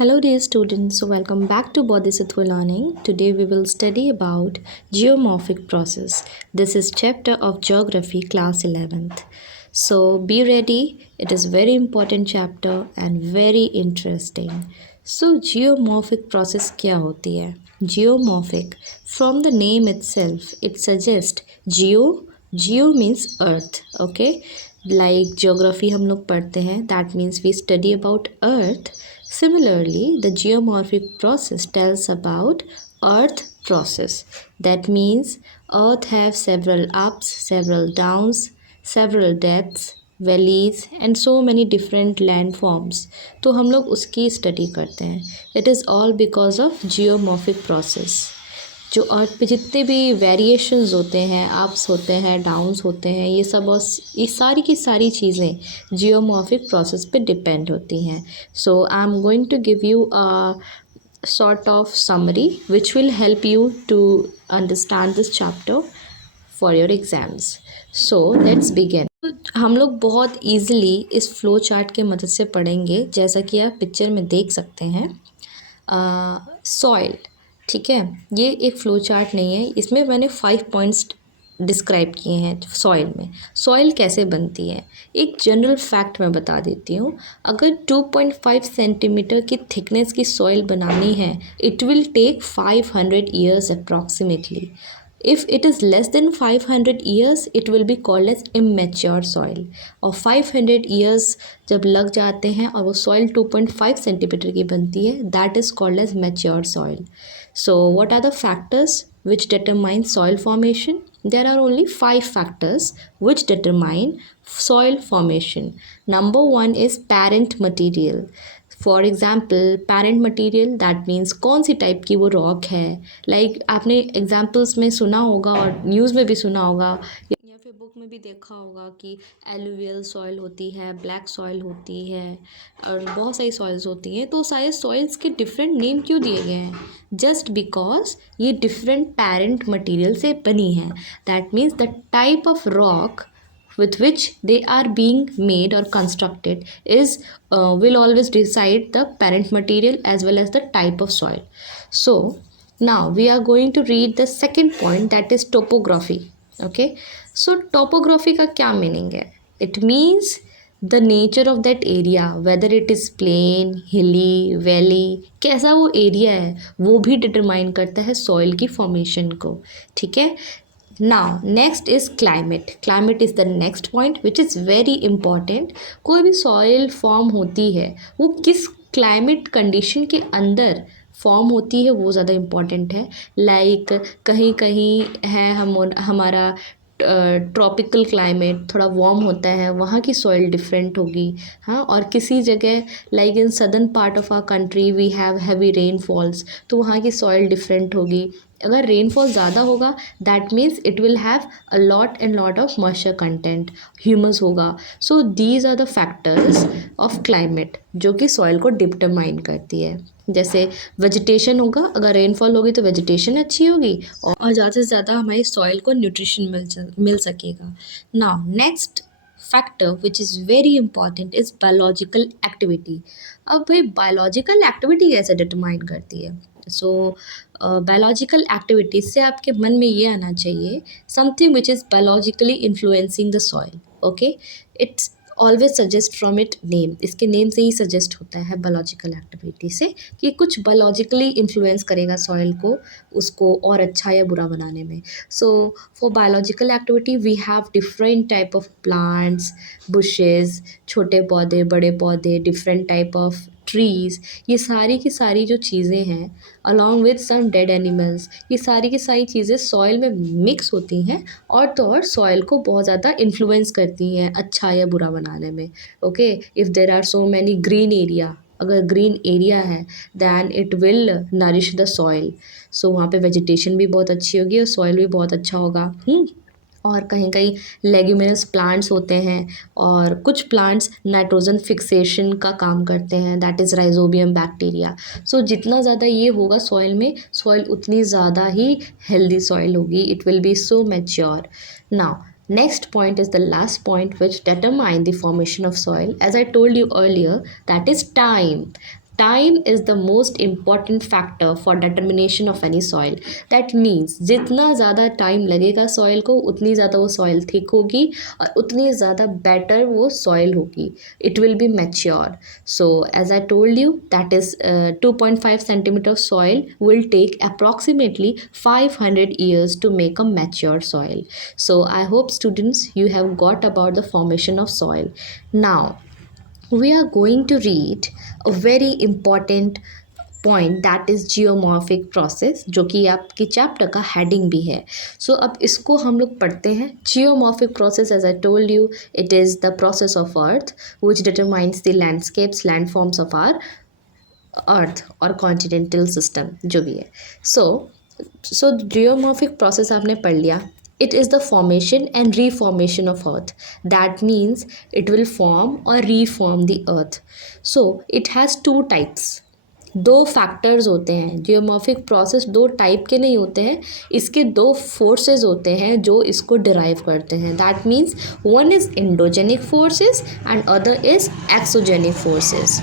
Hello dear students, so welcome back to Bodhisattva Learning. Today we will study about geomorphic process. This is chapter of geography class 11th. So be ready, it is very important chapter and very interesting. So geomorphic process क्या होती है? Geomorphic, from the name itself, it suggests geo means earth, okay? Like geography हम लोग पढ़ते हैं, that means we study about earth. Similarly, the geomorphic process tells about earth process. That means earth have several ups, several downs, several depths, valleys and so many different landforms. तो हम लोग उसकी study करते हैं. It is all because of geomorphic process. जो अर्थ पे जितने भी वेरिएशंस होते हैं, अप्स होते हैं, डाउन्स होते हैं, ये सब और ये सारी की सारी चीज़ें जियोमॉर्फिक प्रोसेस पे डिपेंड होती हैं. So I am going to give you a sort of summary which will help you to understand this chapter for your exams. So let's begin. हम लोग बहुत easily इस फ्लो चार्ट के मदद से पढ़ेंगे. जैसा कि आप पिक्चर में देख सकते हैं, सॉइल, ठीक है, ये एक फ्लो चार्ट नहीं है. इसमें मैंने 5 पॉइंट्स डिस्क्राइब किए हैं. सॉइल में सॉइल कैसे बनती है, एक जनरल फैक्ट मैं बता देती हूँ. अगर 2.5 सेंटीमीटर की थिकनेस की सॉइल बनानी है, it will take 500 years approximately. If it is less than 500 years, it will be called as immature soil. और 500 years जब लग जाते हैं और वो soil 2.5 सेंटीमीटर की बनती है, that is called as mature soil. So what are the factors which determine soil formation? There are only 5 factors which determine soil formation. Number 1 is parent material. For example parent material, that means कौन सी type की वो rock है. Like आपने examples में सुना होगा और news में भी सुना होगा या फिर बुक में भी देखा होगा कि एलुवियल सॉइल होती है, ब्लैक सॉइल होती है और बहुत सारी सॉइल्स होती हैं. तो सारे सॉइल्स के डिफरेंट नेम क्यों दिए गए हैं? जस्ट बिकॉज ये डिफरेंट पेरेंट मटेरियल से बनी है. That means the type of rock with which they are being made or constructed is will always decide the parent material as well as the type of soil. So now we are going to read the second point, that is topography. Okay, so topography का क्या meaning है? It means the nature of that area, whether it is plain, hilly, valley, कैसा वो area है वो भी determine करता है soil की formation को. ठीक है. Now next is climate. Climate is the next point which is very important. कोई भी soil form होती है वो किस climate condition के अंदर फॉर्म होती है वो ज़्यादा इम्पॉर्टेंट है. लाइक कहीं कहीं है हमारा ट्रॉपिकल क्लाइमेट, थोड़ा वार्म होता है, वहाँ की सॉइल डिफरेंट होगी. हाँ, और किसी जगह like in southern part of our country we have heavy rainfalls, तो वहाँ की सॉइल डिफरेंट होगी. अगर रेनफॉल ज़्यादा होगा that means it will have a lot and lot of moisture content, humus होगा. So these are the factors of climate जो कि सॉइल को डिटरमाइन करती है. जैसे वेजिटेशन होगा, अगर रेनफॉल होगी तो वेजिटेशन अच्छी होगी और ज़्यादा से ज़्यादा हमारी सॉइल को न्यूट्रिशन मिल सकेगा. Now next factor which is very important is biological activity. अब भाई बायोलॉजिकल एक्टिविटी कैसे डिटरमाइन करती है? सो बायोलॉजिकल एक्टिविटीज से आपके मन में ये आना चाहिए, something which is biologically influencing the soil. Okay, it's always suggest from it name. इसके नेम से ही सजेस्ट होता है बायोलॉजिकल एक्टिविटी से कि कुछ बायोलॉजिकली इन्फ्लुएंस करेगा सॉइल को, उसको और अच्छा या बुरा बनाने में. So for biological activity we have different type of plants, bushes, छोटे पौधे, बड़े पौधे, डिफरेंट टाइप ऑफ ट्रीज़. ये सारी की सारी जो चीज़ें हैं along with some dead animals, ये सारी की सारी चीज़ें सॉइल में मिक्स होती हैं और तो और सॉइल को बहुत ज़्यादा इन्फ्लुएंस करती हैं अच्छा या बुरा बनाने में. Okay, if there are so many green area, अगर ग्रीन एरिया है then it will nourish the soil. So वहाँ पे वेजिटेशन भी बहुत अच्छी होगी और सॉइल भी बहुत अच्छा होगा. और कहीं कहीं लेग्यूमिनस प्लांट्स होते हैं और कुछ प्लांट्स नाइट्रोजन फिक्सेशन का काम करते हैं, दैट इज़ राइजोबियम बैक्टीरिया. सो जितना ज़्यादा ये होगा सॉइल में, सॉइल उतनी ज़्यादा ही हेल्दी सॉइल होगी. It will B so mature. Now next point is the last point which determine the formation of soil. As I told you earlier, that is time. Time is the most important factor for determination of any soil. That means जितना ज़्यादा time लगेगा soil को, उतनी ज़्यादा वो soil thick होगी और उतनी ज़्यादा बेटर वो सॉइल होगी, it will be mature. So as I told you that is 2.5 centimeter soil will take approximately 500 years to make a mature soil. So I hope students you have got about the formation of soil. Now we are going to read a very important point that is geomorphic process, जो कि आपकी chapter का heading भी है। सो अब इसको हम लोग पढ़ते हैं। Geomorphic process, as I told you, it is the process of earth which determines the landscapes landforms of our earth और कॉन्टिनेंटल सिस्टम जो भी है। सो जियोमॉर्फिक प्रोसेस आपने पढ़ लिया। It is the formation and reformation of earth. That means it will form or reform the earth. So it has two types. दो factors होते हैं। जियोमॉर्फिक प्रोसेस दो टाइप के नहीं होते हैं, इसके दो फोर्सेस होते हैं जो इसको डिराइव करते हैं। That means one is endogenic forces and other is exogenic forces.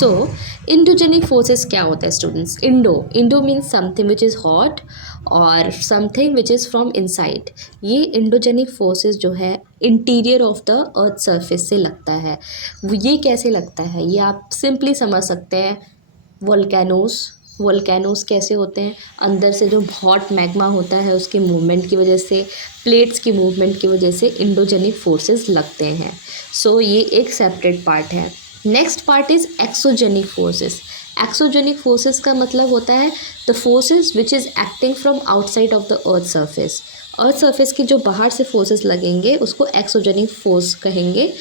So endogenic forces क्या होता है students? Endo means something which is hot और something which is from inside. ये इंडोजेनिक फोर्सेस जो है interior of the earth surface से लगता है। ये कैसे लगता है ये आप सिंपली समझ सकते हैं। वोल्केनोस कैसे होते हैं? अंदर से जो हॉट मैग्मा होता है उसके मूवमेंट की वजह से, प्लेट्स की मूवमेंट की वजह से इंडोजेनिक फोर्सेस लगते हैं। सो ये एक सेपरेट पार्ट है। Next part is exogenic forces. Exogenic forces का मतलब होता है the forces which is acting from outside of the earth surface. Earth surface की जो बाहर से फोर्सेस लगेंगे उसको एक्सोजेनिक फोर्स कहेंगे।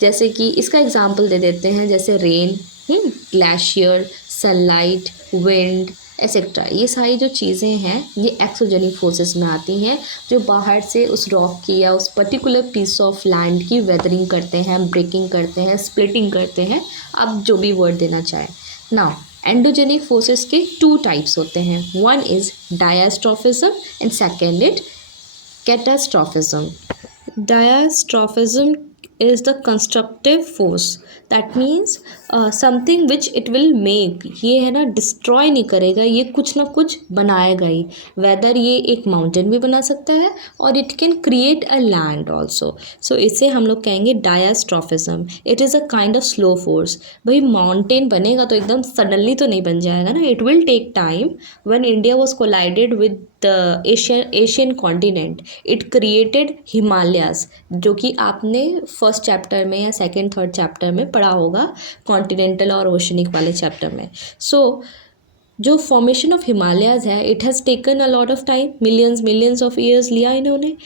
जैसे कि इसका एग्जांपल दे देते हैं, जैसे rain, glacier, sunlight, wind etcetera. ये सारी जो चीज़ें हैं ये एक्सोजेनिक फोर्सेस में आती हैं, जो बाहर से उस रॉक की या उस पर्टिकुलर पीस ऑफ लैंड की वेदरिंग करते हैं, ब्रेकिंग करते हैं, स्प्लिटिंग करते हैं, आप जो भी वर्ड देना चाहें। नाउ एंडोजेनिक फोर्सेस के टू टाइप्स होते हैं। One is diastrophism and second it catastrophism. Diastrophism is the constructive force. That means something which it will make, ये है ना डिस्ट्रॉय नहीं करेगा, ये कुछ ना कुछ बनाएगा ही। वेदर ये एक माउंटेन भी बना सकता है और it can create a land also. So इसे हम लोग कहेंगे diastrophism. It is a kind of slow force. भाई माउंटेन बनेगा तो एकदम सडनली तो नहीं बन जाएगा ना, it will take time. When India was collided with the Asian continent, it created Himalayas, जो कि आपने फर्स्ट चैप्टर में या सेकेंड थर्ड चैप्टर में पढ़ा होगा, कॉन्टिनेंटल और ओशनिक वाले चैप्टर में। जो फॉर्मेशन ऑफ हिमालयाज है, it has taken a lot of time, millions of years लिया इन्होंने।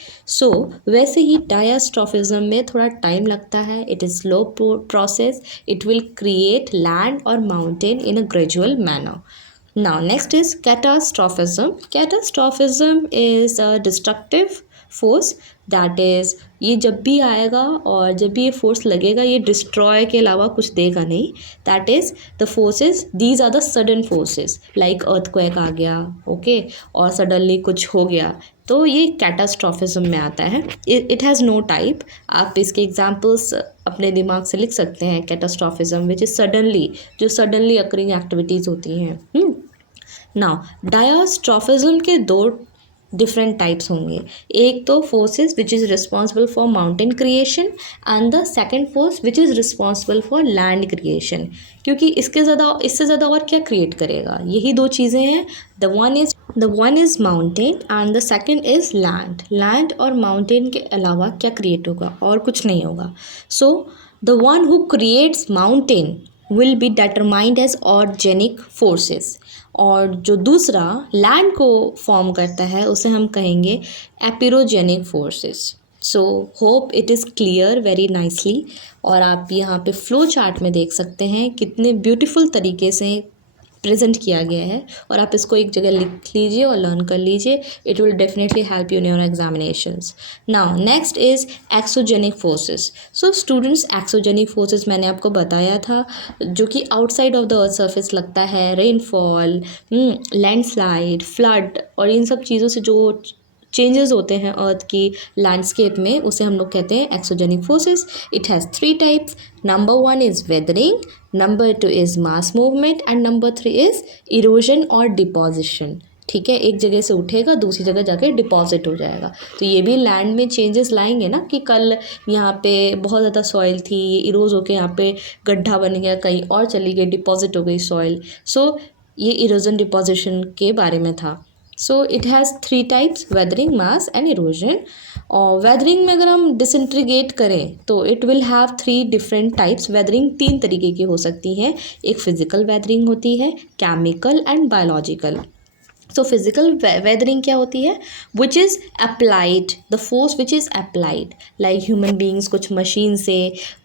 वैसे ही डायस्ट्रॉफिज्म में थोड़ा टाइम लगता है। It is slow process. It will create land और mountain in a gradual manner. Now next is catastrophism. Catastrophism is a destructive force, that is ये जब भी आएगा और जब भी ये फोर्स लगेगा ये डिस्ट्रॉय के अलावा कुछ देगा नहीं। That is the forces, these are the sudden forces, like earthquake आ गया, ओके, और सडनली कुछ हो गया, तो ये कैटास्ट्रॉफिज्म में आता है। It has no type. आप इसके एग्जाम्पल्स अपने दिमाग से लिख सकते हैं। कैटास्ट्रॉफिज्म विच इज़ जो सडनली अकरिंग एक्टिविटीज़ होती हैं। नाउ डायस्ट्रॉफिज्म के दो डिफरेंट टाइप्स होंगे। एक तो forces which is responsible for mountain creation and the second force which is responsible for land creation. क्योंकि इससे ज़्यादा और क्या क्रिएट करेगा? यही दो चीज़ें हैं। The one is mountain and the second is land. Land और माउंटेन के अलावा क्या क्रिएट होगा? और कुछ नहीं होगा। So the one who creates mountain will be determined as organic forces, और जो दूसरा लैंड को फॉर्म करता है उसे हम कहेंगे epeirogenic forces. So hope it is clear very nicely. और आप यहाँ पे फ्लो चार्ट में देख सकते हैं कितने ब्यूटीफुल तरीके से प्रेजेंट किया गया है, और आप इसको एक जगह लिख लीजिए और लर्न कर लीजिए। It will definitely help you in your examinations. Now next is exogenic forces. Students, exogenic forces मैंने आपको बताया था, जो कि outside of the earth surface लगता है। रेनफॉल, लैंडस्लाइड, फ्लड और इन सब चीज़ों से जो चेंजेस होते हैं अर्थ की लैंडस्केप में, उसे हम लोग कहते हैं exogenic forces. It has 3 types. Number 1 is weathering, number 2 is mass movement and number 3 is erosion और डिपोजिशन। ठीक है, एक जगह से उठेगा दूसरी जगह जाके डिपॉजिट हो जाएगा। तो ये भी लैंड में चेंजेस लाएंगे ना, कि कल यहाँ पे बहुत ज़्यादा सॉइल थी, ये इरोज होके यहाँ पे गड्ढा बन गया, कहीं और चली गई, डिपॉजिट हो गई सॉइल। सो ये इरोजन डिपोजिशन के बारे में था। So it has 3 types, weathering, mass and erosion. और वेदरिंग में अगर हम डिसइंटीग्रेट करें तो it will have 3 different types. Weathering 3 तरीके की हो सकती है। एक फिजिकल वेदरिंग होती है, chemical and biological. So physical weathering क्या होती है? Which is applied, the force which is applied, like human beings कुछ मशीन से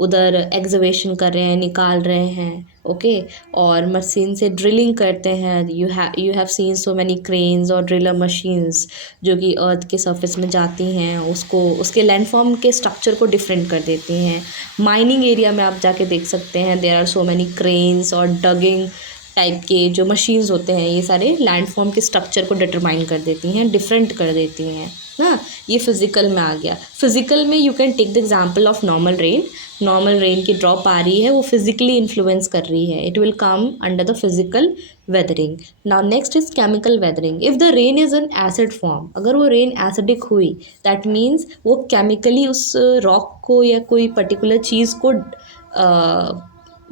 उधर एग्जवेशन कर रहे हैं, निकाल रहे हैं, ओके और मशीन से ड्रिलिंग करते हैं। You have seen so many cranes और ड्रिलर मशीन्स जो कि अर्थ के सरफेस में जाती हैं, उसको उसके लैंडफॉर्म के स्ट्रक्चर को डिफरेंट कर देती हैं। माइनिंग एरिया में आप जाके देख सकते हैं, there are so many cranes और डगिंग टाइप के जो मशीन्स होते हैं, ये सारे लैंडफॉर्म के स्ट्रक्चर को डिटरमाइन कर देती हैं, डिफरेंट कर देती हैं ना। ये फिजिकल में आ गया। फिजिकल में you can take the example of normal rain. Normal rain की ड्रॉप आ रही है, वो फिजिकली इन्फ्लुएंस कर रही है, it will come under the physical weathering. Now next is chemical weathering. If the rain is an acid form, अगर वो रेन एसिडिक हुई, दैट मीन्स वो केमिकली उस रॉक को या कोई पर्टिकुलर चीज़ को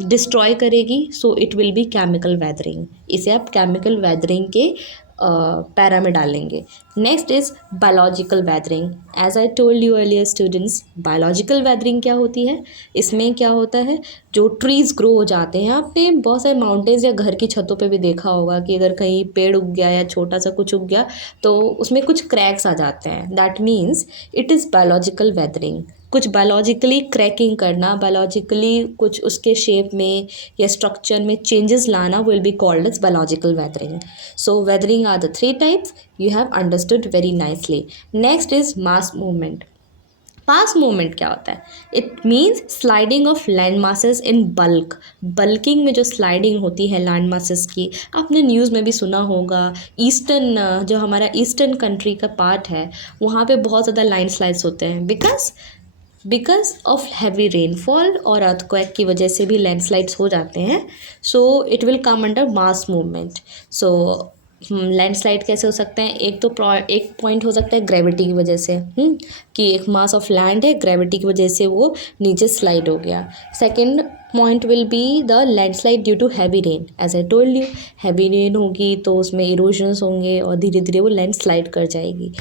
डिस्ट्रॉय करेगी। So it will be chemical weathering. इसे आप केमिकल वेदरिंग के पैरा में डालेंगे। Next is biological weathering. As I told you earlier students, biological weathering क्या होती है? इसमें क्या होता है, जो ट्रीज़ ग्रो हो जाते हैं, आपने बहुत सारे माउंटेन्स या घर की छतों पे भी देखा होगा कि अगर कहीं पेड़ उग गया या छोटा सा कुछ उग गया तो उसमें कुछ क्रैक्स आ जाते हैं। That means it is biological weathering. कुछ बायोलॉजिकली क्रैकिंग करना, बायोलॉजिकली कुछ उसके शेप में या स्ट्रक्चर में चेंजेस लाना will be called as biological weathering. So weathering are the 3 types, you have understood very nicely. Next is mass movement. Mass movement क्या होता है? It means sliding of land masses in bulk. Bulking में जो sliding होती है land masses की, आपने news में भी सुना होगा। ईस्टर्न, जो हमारा ईस्टर्न कंट्री का पार्ट है, वहाँ पे बहुत ज़्यादा लैंडस्लाइड्स होते हैं बिकॉज ऑफ हैवी रेनफॉल और अर्थक्वेक की वजह से भी लैंडस्लाइड्स हो जाते हैं। सो it will come under mass movement. So landslide कैसे हो सकते हैं? एक पॉइंट हो सकता है ग्रेविटी की वजह से, कि एक मास ऑफ लैंड है, ग्रेविटी की वजह से वो नीचे स्लाइड हो गया। Second point will be the landslide due to heavy rain. As I told you, heavy rain होगी तो उसमें इरोजन्स होंगे और धीरे धीरे वो लैंडस्लाइड कर जाएगी।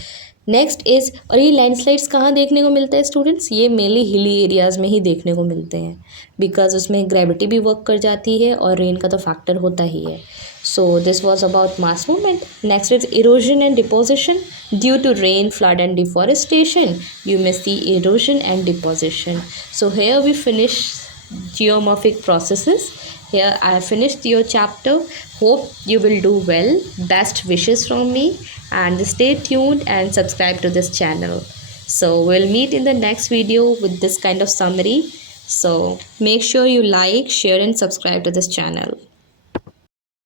नेक्स्ट इज़, और ये लैंडस्लाइड्स कहाँ देखने को मिलते हैं स्टूडेंट्स? ये मेनली हिली एरियाज़ में ही देखने को मिलते हैं, बिकॉज उसमें ग्रेविटी भी वर्क कर जाती है और रेन का तो फैक्टर होता ही है। So this was about mass movement. Next is erosion and deposition. Due to rain, flood and deforestation, you may see erosion and deposition. So here we finish geomorphic processes. Here I have finished your chapter. Hope you will do well. Best wishes from me, and stay tuned and subscribe to this channel. So we'll meet in the next video with this kind of summary. So make sure you like, share and subscribe to this channel.